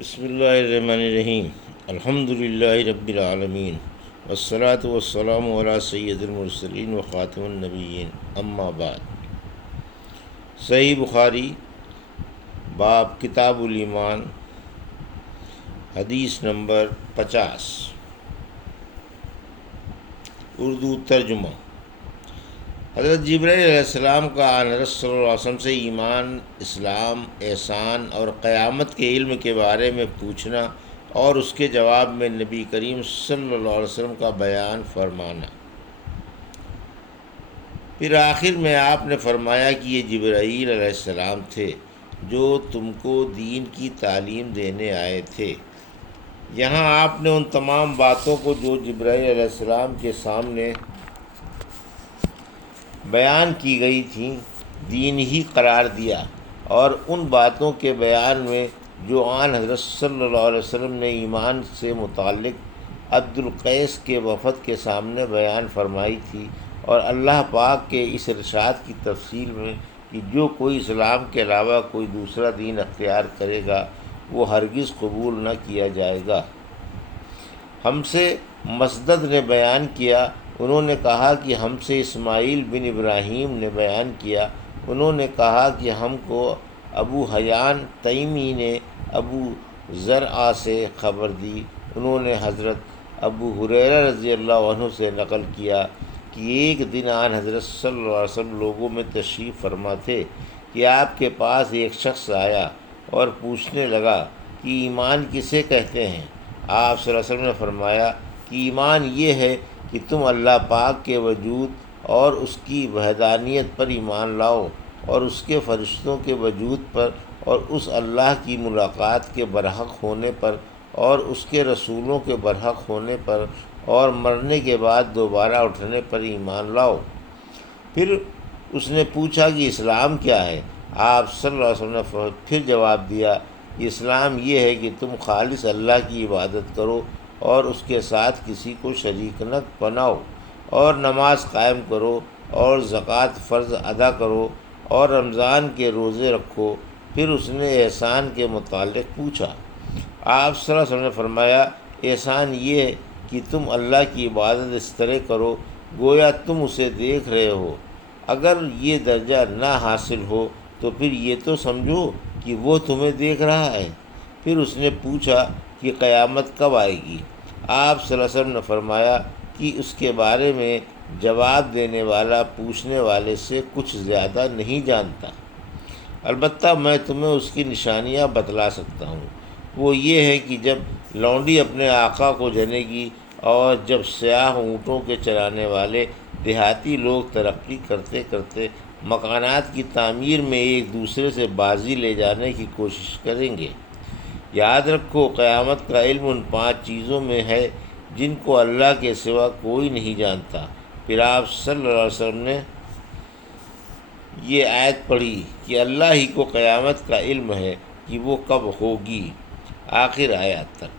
بسم اللہ الرحمن الرحیم الحمد للہ رب العالمین والصلاة والسلام علی سید المرسلین و خاتم النبیین اما بعد۔ صحیح بخاری باب کتاب الایمان، حدیث نمبر 50۔ اردو ترجمہ۔ حضرت جبرائیل علیہ السلام کا آن رسول صلی اللہ علیہ وسلم سے ایمان، اسلام، احسان اور قیامت کے علم کے بارے میں پوچھنا اور اس کے جواب میں نبی کریم صلی اللہ علیہ وسلم کا بیان فرمانا۔ پھر آخر میں آپ نے فرمایا کہ یہ جبرائیل علیہ السلام تھے جو تم کو دین کی تعلیم دینے آئے تھے۔ یہاں آپ نے ان تمام باتوں کو جو جبرائیل علیہ السلام کے سامنے بیان کی گئی تھیں دین ہی قرار دیا، اور ان باتوں کے بیان میں جو آن حضرت صلی اللہ علیہ وسلم نے ایمان سے متعلق عبد القیس کے وفد کے سامنے بیان فرمائی تھی، اور اللہ پاک کے اس ارشاد کی تفصیل میں کہ جو کوئی اسلام کے علاوہ کوئی دوسرا دین اختیار کرے گا وہ ہرگز قبول نہ کیا جائے گا۔ ہم سے مسدد نے بیان کیا، انہوں نے کہا کہ ہم سے اسماعیل بن ابراہیم نے بیان کیا، انہوں نے کہا کہ ہم کو ابو حیان تیمی نے ابو زرعہ سے خبر دی، انہوں نے حضرت ابو ہریرہ رضی اللہ عنہ سے نقل کیا کہ ایک دن آن حضرت صلی اللہ علیہ وسلم لوگوں میں تشریف فرما تھے کہ آپ کے پاس ایک شخص آیا اور پوچھنے لگا کہ ایمان کسے کہتے ہیں؟ آپ صلی اللہ علیہ وسلم نے فرمایا کہ ایمان یہ ہے کہ تم اللہ پاک کے وجود اور اس کی وحدانیت پر ایمان لاؤ، اور اس کے فرشتوں کے وجود پر، اور اس اللہ کی ملاقات کے برحق ہونے پر، اور اس کے رسولوں کے برحق ہونے پر، اور مرنے کے بعد دوبارہ اٹھنے پر ایمان لاؤ۔ پھر اس نے پوچھا کہ اسلام کیا ہے؟ آپ صلی اللہ علیہ وسلم نے پھر جواب دیا کہ اسلام یہ ہے کہ تم خالص اللہ کی عبادت کرو اور اس کے ساتھ کسی کو شریک نہ بناؤ، اور نماز قائم کرو، اور زکوٰۃ فرض ادا کرو، اور رمضان کے روزے رکھو۔ پھر اس نے احسان کے متعلق پوچھا۔ آپ صلی اللہ علیہ وسلم نے فرمایا احسان یہ ہے کہ تم اللہ کی عبادت اس طرح کرو گویا تم اسے دیکھ رہے ہو، اگر یہ درجہ نہ حاصل ہو تو پھر یہ تو سمجھو کہ وہ تمہیں دیکھ رہا ہے۔ پھر اس نے پوچھا کہ قیامت کب آئے گی؟ آپ صلی اللہ علیہ وسلم نے فرمایا کہ اس کے بارے میں جواب دینے والا پوچھنے والے سے کچھ زیادہ نہیں جانتا، البتہ میں تمہیں اس کی نشانیاں بتلا سکتا ہوں۔ وہ یہ ہے کہ جب لونڈی اپنے آقا کو جنے گی، اور جب سیاہ اونٹوں کے چرانے والے دیہاتی لوگ ترقی کرتے کرتے مکانات کی تعمیر میں ایک دوسرے سے بازی لے جانے کی کوشش کریں گے۔ یاد رکھو قیامت کا علم ان 5 چیزوں میں ہے جن کو اللہ کے سوا کوئی نہیں جانتا۔ پھر آپ صلی اللہ علیہ وسلم نے یہ آیت پڑھی کہ اللہ ہی کو قیامت کا علم ہے کہ وہ کب ہوگی، آخر آیات تک۔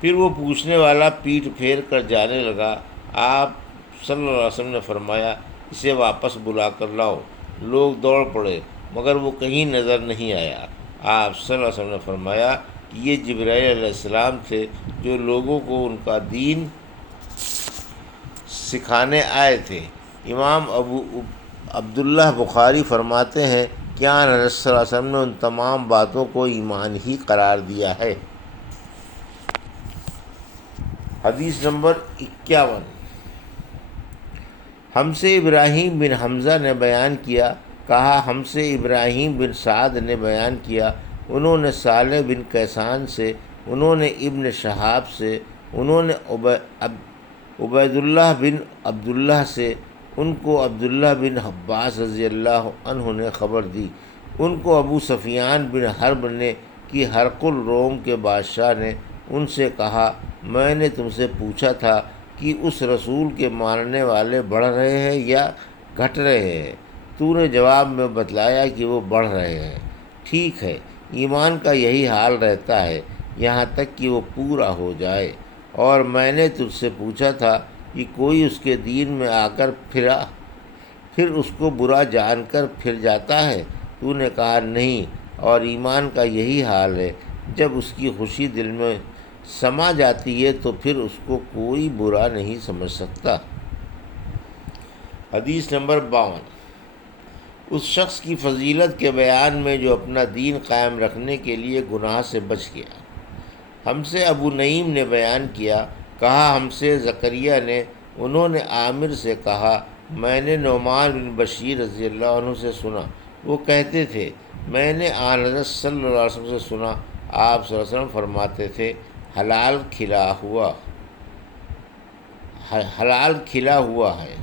پھر وہ پوچھنے والا پیٹھ پھیر کر جانے لگا۔ آپ صلی اللہ علیہ وسلم نے فرمایا اسے واپس بلا کر لاؤ۔ لوگ دوڑ پڑے مگر وہ کہیں نظر نہیں آیا۔ آپ صلی اللہ علیہ وسلم نے فرمایا کہ یہ جبرائیل علیہ السلام تھے جو لوگوں کو ان کا دین سکھانے آئے تھے۔ امام ابو عبداللہ بخاری فرماتے ہیں کہ آن حضرت صلی اللہ علیہ وسلم نے ان تمام باتوں کو ایمان ہی قرار دیا ہے۔ حدیث نمبر 51۔ ہم سے ابراہیم بن حمزہ نے بیان کیا، کہا ہم سے ابراہیم بن سعد نے بیان کیا، انہوں نے صالح بن کیسان سے، انہوں نے ابن شہاب سے، انہوں نے عبید اللہ بن عبداللہ سے، ان کو عبداللہ بن عباس رضی اللہ عنہ نے خبر دی، ان کو ابو سفیان بن حرب نے کہ ہرقل روم کے بادشاہ نے ان سے کہا میں نے تم سے پوچھا تھا کہ اس رسول کے ماننے والے بڑھ رہے ہیں یا گھٹ رہے ہیں، تو نے جواب میں بتلایا کہ وہ بڑھ رہے ہیں۔ ٹھیک ہے، ایمان کا یہی حال رہتا ہے یہاں تک کہ وہ پورا ہو جائے۔ اور میں نے تجھ سے پوچھا تھا کہ کوئی اس کے دین میں آ کر پھر اس کو برا جان کر پھر جاتا ہے، تو نے کہا نہیں، اور ایمان کا یہی حال ہے، جب اس کی خوشی دل میں سما جاتی ہے تو پھر اس کو کوئی برا نہیں سمجھ سکتا۔ حدیث نمبر 52۔ اس شخص کی فضیلت کے بیان میں جو اپنا دین قائم رکھنے کے لیے گناہ سے بچ گیا۔ ہم سے ابو نعیم نے بیان کیا، کہا ہم سے زکریا نے، انہوں نے عامر سے کہا، میں نے نعمان بن بشیر رضی اللہ عنہ سے سنا، وہ کہتے تھے میں نے آن حضرت صلی اللہ علیہ وسلم سے سنا، آپ صلی اللہ علیہ وسلم فرماتے تھے حلال کھلا ہوا ہے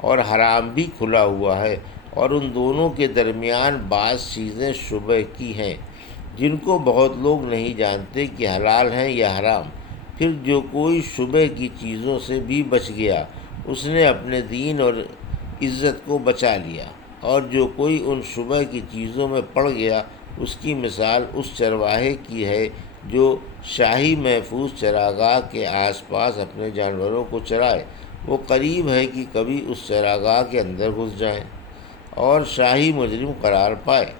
اور حرام بھی کھلا ہوا ہے، اور ان دونوں کے درمیان بعض چیزیں شبہ کی ہیں جن کو بہت لوگ نہیں جانتے کہ حلال ہیں یا حرام۔ پھر جو کوئی شبہ کی چیزوں سے بھی بچ گیا اس نے اپنے دین اور عزت کو بچا لیا، اور جو کوئی ان شبہ کی چیزوں میں پڑ گیا اس کی مثال اس چرواہے کی ہے جو شاہی محفوظ چراگاہ کے آس پاس اپنے جانوروں کو چرائے۔ وہ قریب ہے کہ کبھی اس چراگاہ کے اندر گھس جائیں اور شاہی مجرم قرار پائے۔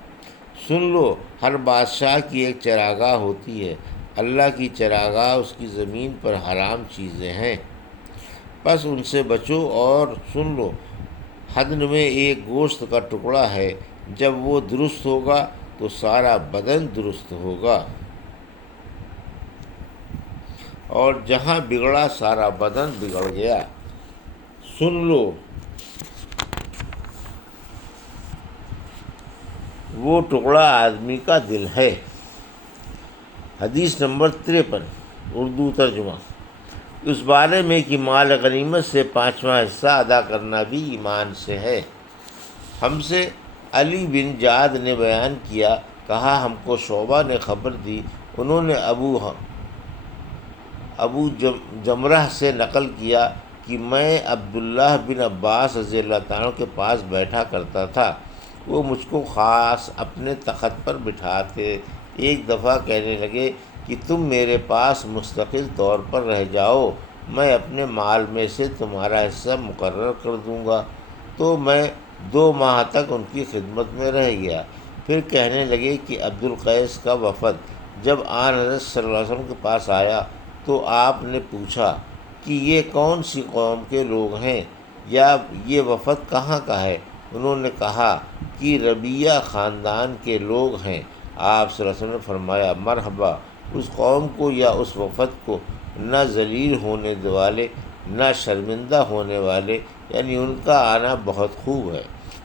سن لو، ہر بادشاہ کی ایک چراگاہ ہوتی ہے، اللہ کی چراگاہ اس کی زمین پر حرام چیزیں ہیں، بس ان سے بچو۔ اور سن لو، حدن میں ایک گوشت کا ٹکڑا ہے، جب وہ درست ہوگا تو سارا بدن درست ہوگا، اور جہاں بگڑا سارا بدن بگڑ گیا۔ سن لو، وہ ٹکڑا آدمی کا دل ہے۔ حدیث نمبر 53، اردو ترجمہ۔ اس بارے میں کہ مال غنیمت سے 5واں حصہ ادا کرنا بھی ایمان سے ہے۔ ہم سے علی بن جعد نے بیان کیا، کہا ہم کو شعبہ نے خبر دی، انہوں نے ابو جمرہ سے نقل کیا کہ میں عبداللہ بن عباس رضی اللہ تعالیٰ کے پاس بیٹھا کرتا تھا، وہ مجھ کو خاص اپنے تخت پر بٹھاتے۔ ایک دفعہ کہنے لگے کہ تم میرے پاس مستقل طور پر رہ جاؤ، میں اپنے مال میں سے تمہارا حصہ مقرر کر دوں گا۔ تو میں 2 ماہ تک ان کی خدمت میں رہ گیا۔ پھر کہنے لگے کہ عبد القیس کا وفد جب آن حضرت صلی اللہ علیہ وسلم کے پاس آیا تو آپ نے پوچھا کہ یہ کون سی قوم کے لوگ ہیں، یا یہ وفد کہاں کا ہے؟ انہوں نے کہا کہ ربیہ خاندان کے لوگ ہیں۔ آپ صلی اللہ علیہ وسلم نے فرمایا، مرحبا اس قوم کو یا اس وفد کو، نہ ذلیل ہونے والے نہ شرمندہ ہونے والے، یعنی ان کا آنا بہت خوب ہے۔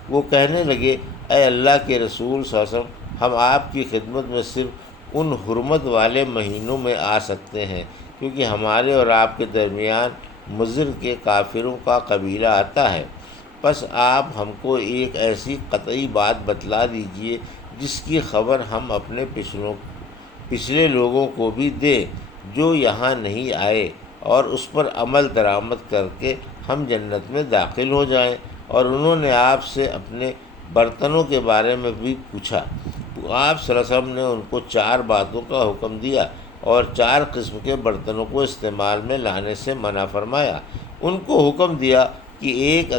وہ کہنے لگے، اے اللہ کے رسول صلی اللہ علیہ وسلم، ہم آپ کی خدمت میں صرف ان حرمت والے مہینوں میں آ سکتے ہیں کیونکہ ہمارے اور آپ کے درمیان مضر کے کافروں کا قبیلہ آتا ہے، پس آپ ہم کو ایک ایسی قطعی بات بتلا دیجئے جس کی خبر ہم اپنے پچھلے لوگوں کو بھی دیں جو یہاں نہیں آئے، اور اس پر عمل درآمد کر کے ہم جنت میں داخل ہو جائیں۔ اور انہوں نے آپ سے اپنے برتنوں کے بارے میں بھی پوچھا، تو آپ صلی اللہ علیہ وسلم نے ان کو 4 باتوں کا حکم دیا اور 4 قسم کے برتنوں کو استعمال میں لانے سے منع فرمایا۔ ان کو حکم دیا کہ ایک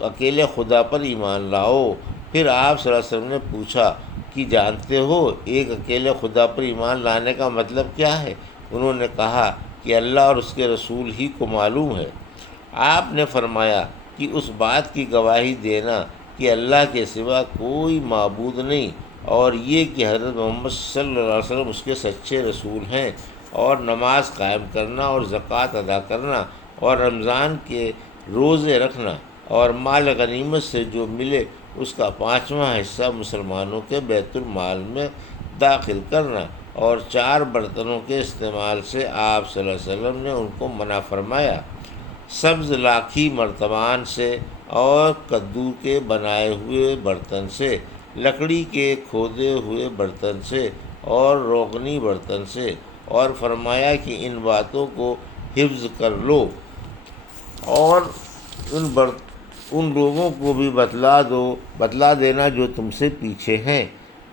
اکیلے خدا پر ایمان لاؤ۔ پھر آپ صلی اللہ علیہ وسلم نے پوچھا کہ جانتے ہو ایک اکیلے خدا پر ایمان لانے کا مطلب کیا ہے؟ انہوں نے کہا کہ اللہ اور اس کے رسول ہی کو معلوم ہے۔ آپ نے فرمایا کہ اس بات کی گواہی دینا کہ اللہ کے سوا کوئی معبود نہیں، اور یہ کہ حضرت محمد صلی اللہ علیہ وسلم اس کے سچے رسول ہیں، اور نماز قائم کرنا اور زکوٰۃ ادا کرنا اور رمضان کے روزے رکھنا اور مال غنیمت سے جو ملے اس کا 5واں حصہ مسلمانوں کے بیت المال میں داخل کرنا، اور 4 برتنوں کے استعمال سے آپ صلی اللہ علیہ وسلم نے ان کو منع فرمایا، سبز لاکھی مرتبان سے اور کدو کے بنائے ہوئے برتن سے، لکڑی کے کھودے ہوئے برتن سے اور روغنی برتن سے، اور فرمایا کہ ان باتوں کو حفظ کر لو اور ان لوگوں کو بھی بتلا دینا جو تم سے پیچھے ہیں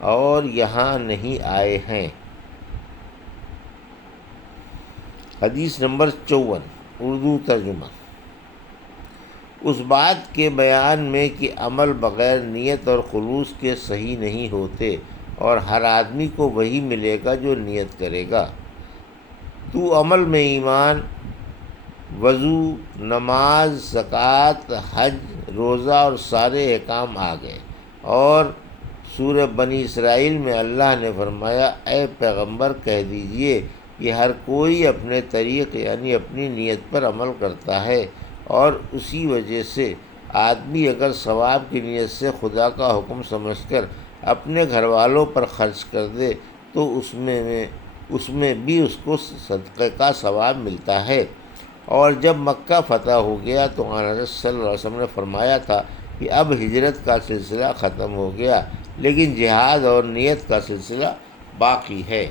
اور یہاں نہیں آئے ہیں۔ حدیث نمبر 54، اردو ترجمہ۔ اس بات کے بیان میں کہ عمل بغیر نیت اور خلوص کے صحیح نہیں ہوتے، اور ہر آدمی کو وہی ملے گا جو نیت کرے گا۔ تو عمل میں ایمان، وضو، نماز، زکوٰۃ، حج، روزہ اور سارے احکام آ گئے۔ اور سورہ بنی اسرائیل میں اللہ نے فرمایا، اے پیغمبر کہہ دیجئے کہ ہر کوئی اپنے طریق یعنی اپنی نیت پر عمل کرتا ہے، اور اسی وجہ سے آدمی اگر ثواب کی نیت سے خدا کا حکم سمجھ کر اپنے گھر والوں پر خرچ کر دے تو اس میں بھی اس کو صدقے کا ثواب ملتا ہے۔ اور جب مکہ فتح ہو گیا تو آن حضرت صلی اللہ علیہ وسلم نے فرمایا تھا کہ اب ہجرت کا سلسلہ ختم ہو گیا، لیکن جہاد اور نیت کا سلسلہ باقی ہے۔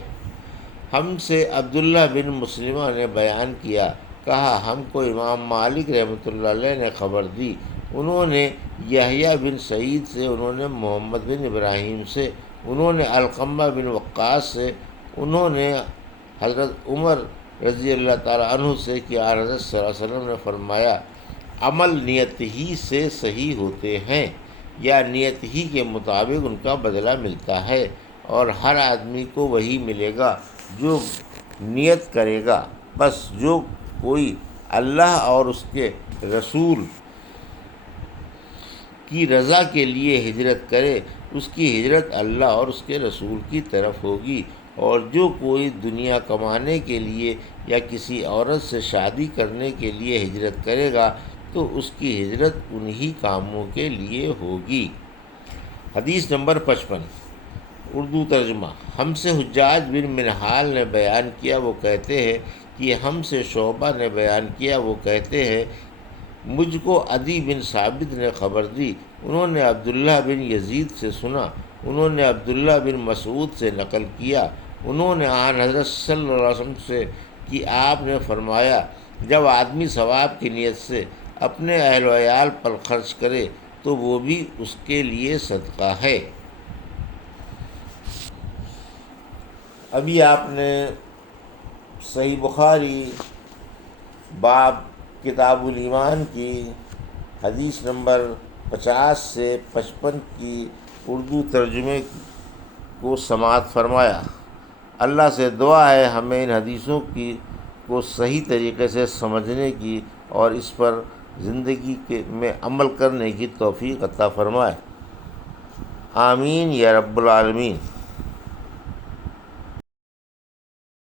ہم سے عبداللہ بن مسلمہ نے بیان کیا، کہا ہم کو امام مالک رحمۃ اللہ علیہ نے خبر دی، انہوں نے یحییٰ بن سعید سے، انہوں نے محمد بن ابراہیم سے، انہوں نے علقمہ بن وقاص سے، انہوں نے حضرت عمر رضی اللہ تعالیٰ عنہ سے کہ حضرت صلی اللہ علیہ وسلم نے فرمایا، عمل نیت ہی سے صحیح ہوتے ہیں، یا نیت ہی کے مطابق ان کا بدلہ ملتا ہے، اور ہر آدمی کو وہی ملے گا جو نیت کرے گا۔ بس جو کوئی اللہ اور اس کے رسول کی رضا کے لیے ہجرت کرے، اس کی ہجرت اللہ اور اس کے رسول کی طرف ہوگی، اور جو کوئی دنیا کمانے کے لیے یا کسی عورت سے شادی کرنے کے لیے ہجرت کرے گا تو اس کی ہجرت انہی کاموں کے لیے ہوگی۔ حدیث نمبر 55، اردو ترجمہ۔ ہم سے حجاج بن منہال نے بیان کیا، وہ کہتے ہیں کہ ہم سے شعبہ نے بیان کیا، وہ کہتے ہیں مجھ کو عدی بن ثابت نے خبر دی، انہوں نے عبداللہ بن یزید سے سنا، انہوں نے عبداللہ بن مسعود سے نقل کیا، انہوں نے آن حضرت صلی اللہ علیہ وسلم سے کہ آپ نے فرمایا، جب آدمی ثواب کی نیت سے اپنے اہل و عیال پر خرچ کرے تو وہ بھی اس کے لیے صدقہ ہے۔ ابھی آپ نے صحیح بخاری باب کتاب الایمان کی حدیث نمبر 50 سے 55 کی اردو ترجمے کو سماعت فرمایا۔ اللہ سے دعا ہے ہمیں ان حدیثوں کو صحیح طریقے سے سمجھنے کی اور اس پر زندگی میں عمل کرنے کی توفیق عطا فرمائے، آمین یا رب العالمین۔